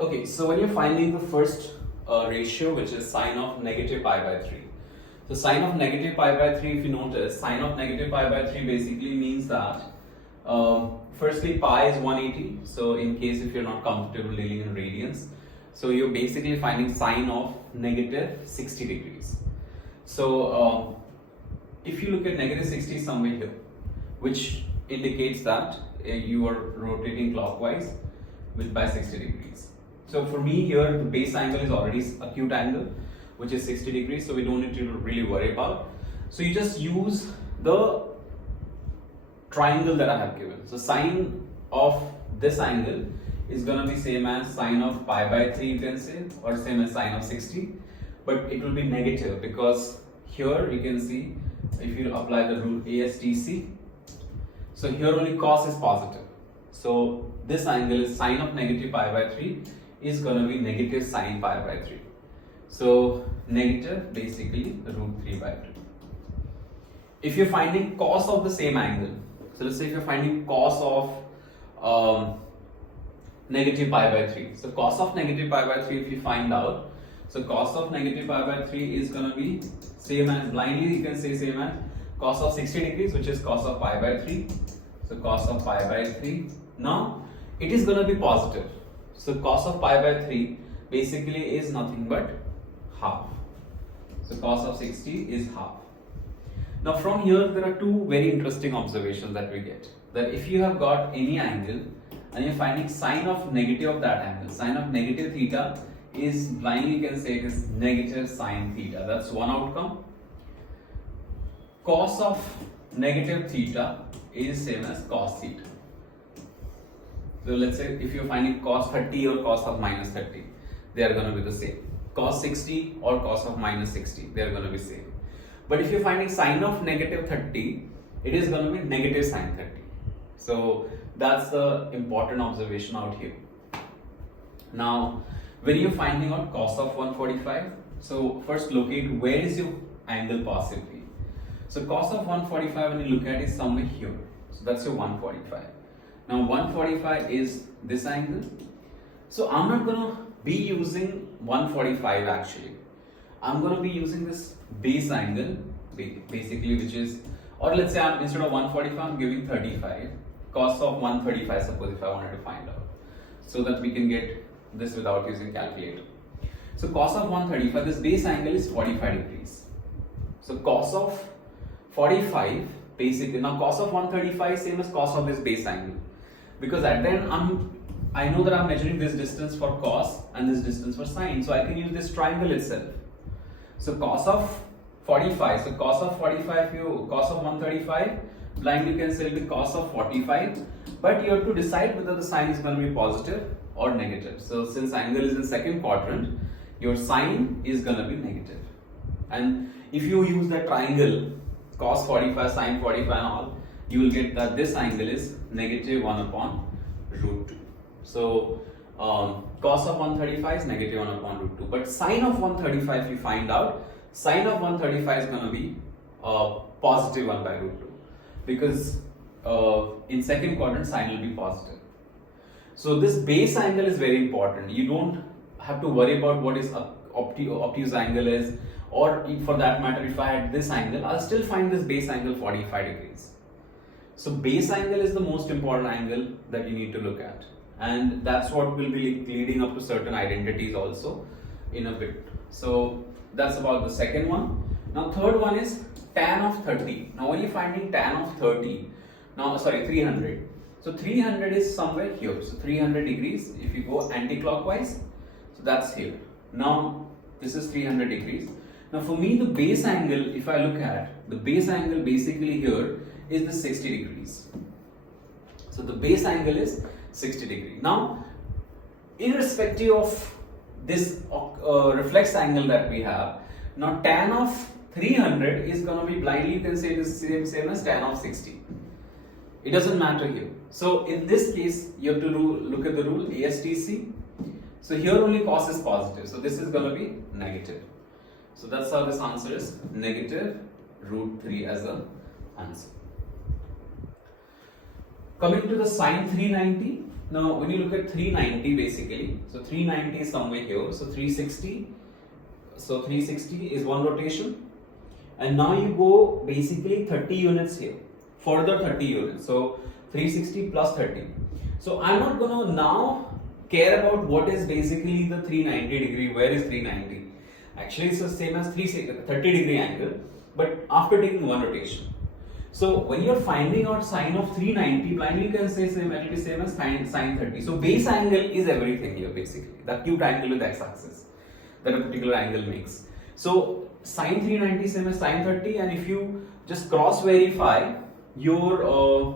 Okay, so when you're finding the first ratio, which is sine of negative pi by 3. So sine of negative pi by 3, if you notice, sine of negative pi by 3 basically means that firstly pi is 180. So in case if you're not comfortable dealing in radians, so you're basically finding sine of negative 60 degrees. So if you look at negative 60 somewhere here, which indicates that you are rotating clockwise with by 60 degrees. So for me here, the base angle is already acute angle, which is 60 degrees, so we don't need to really worry about. So you just use the triangle that I have given. So sine of this angle is going to be same as sine of pi by 3, you can say, or same as sine of 60, but it will be negative because here you can see if you apply the rule ASTC, so here only cos is positive. So this angle is sine of negative pi by 3 is going to be negative sine pi by 3. So negative basically root 3 by 2. If you're finding cos of the same angle, so let's say if you're finding cos of negative pi by 3. So cos of negative pi by 3 if you find out, so cos of negative pi by 3 is going to be same as, blindly you can say same as cos of 60 degrees, which is cos of pi by 3. So cos of pi by 3. Now it is going to be positive. So cos of pi by 3 basically is nothing but half. So cos of 60 is half. Now from here there are two very interesting observations that we get. That if you have got any angle and you're finding sine of negative of that angle, sine of negative theta is, blindly you can say it is negative sine theta. That's one outcome. Cos of negative theta is same as cos theta. So let's say if you're finding cos 30 or cos of minus 30, they are going to be the same. Cos 60 or cos of minus 60, they are going to be same. But if you're finding sine of negative 30, it is going to be negative sine 30. So that's the important observation out here. Now, when you're finding out cos of 145, so first locate where is your angle possibly. So cos of 145 when you look at it is somewhere here. So that's your 145. Now 145 is this angle. So I'm not going to be using 145 actually. I'm going to be using this base angle basically, which is, or let's say instead of 145 I'm giving 35. Cos of 135 suppose if I wanted to find out. So that we can get this without using calculator. So cos of 135, this base angle is 45 degrees. So cos of 45 basically, now cos of 135 is same as cos of this base angle, because at the end I know that I'm measuring this distance for cos and this distance for sine, so I can use this triangle itself. So cos of 45, so cos of 45, cos of 135, blindly you can say the cos of 45, but you have to decide whether the sine is going to be positive or negative. So since angle is in second quadrant, your sine is going to be negative. And if you use the triangle cos 45, sine 45 and all, you will get that this angle is negative 1 upon root 2. So cos of 135 is negative 1 upon root 2. But sine of 135, if you find out, sine of 135 is going to be positive 1 by root 2. Because in second quadrant, sine will be positive. So this base angle is very important. You don't have to worry about what is obtuse angle is, or for that matter, if I had this angle, I'll still find this base angle 45 degrees. So base angle is the most important angle that you need to look at, and that's what will be leading up to certain identities also in a bit. So that's about the second one. Now third one is tan of 30. Now when you're finding tan of 30, now sorry 300. So 300 is somewhere here. So 300 degrees if you go anti-clockwise, so that's here. Now this is 300 degrees. Now for me the base angle, if I look at the base angle basically here is the 60 degrees. So the base angle is 60 degrees. Now irrespective of this reflex angle that we have, now tan of 300 is going to be, blindly you can say it is same as tan of 60. It doesn't matter here. So in this case you have to look at the rule ASTC. So here only cos is positive, so this is going to be negative. So that's how this answer is negative root 3 as an answer. Coming to the sine 390. Now when you look at 390 basically, so 390 is somewhere here, so 360, so 360 is one rotation, and now you go basically 30 units here, further 30 units, so 360 plus 30. So I'm not gonna now care about what is basically the 390 degree, where is 390. Actually it's the same as 30 degree angle, but after taking one rotation. So when you're finding out sine of 390, blindly you can say it will be same as sine 30. So base angle is everything here basically, the acute angle with x-axis that a particular angle makes. So sine 390 same as sine 30, and if you just cross verify your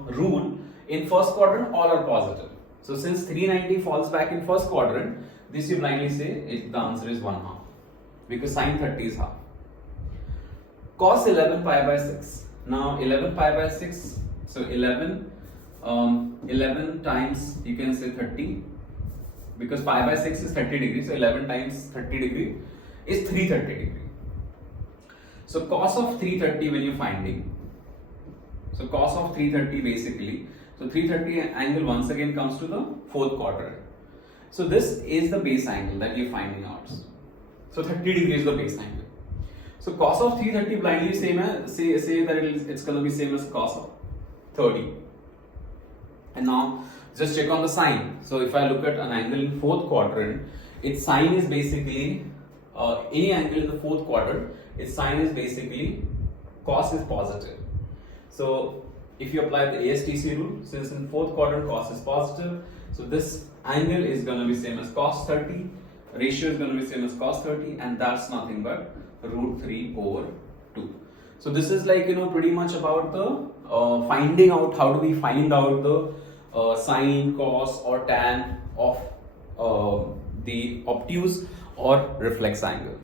rule in first quadrant, all are positive. So since 390 falls back in first quadrant, this you blindly say the answer is 1/2, because sine 30 is half. Cos 11 pi by 6. Now 11 pi by 6, so 11 times you can say 30, because pi by 6 is 30 degrees, so 11 times 30 degree is 330 degree. So cos of 330 when you're finding, so cos of 330 basically, so 330 angle once again comes to the fourth quadrant. So this is the base angle that you're finding out. So 30 degrees is the base angle. So cos of 330 blindly same as say that it's gonna be same as cos of 30. And now just check on the sine. So if I look at an angle in fourth quadrant, its sine is basically any angle in the fourth quadrant, its sine is basically cos is positive. So if you apply the ASTC rule, since in fourth quadrant cos is positive, so this angle is gonna be same as cos 30, ratio is gonna be same as cos 30, and that's nothing but √3/2. So this is like, pretty much about the finding out, how do we find out the sine, cos or tan of the obtuse or reflex angle.